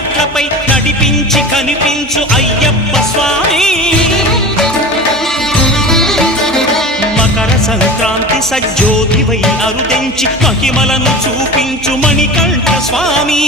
మెట్లపై నడిపించి కనిపించు అయ్యప్ప స్వామి మకర సంక్రాంతి సజ్జోతివై అరుదెంచి మహిమలను చూపించు మణికంఠ స్వామి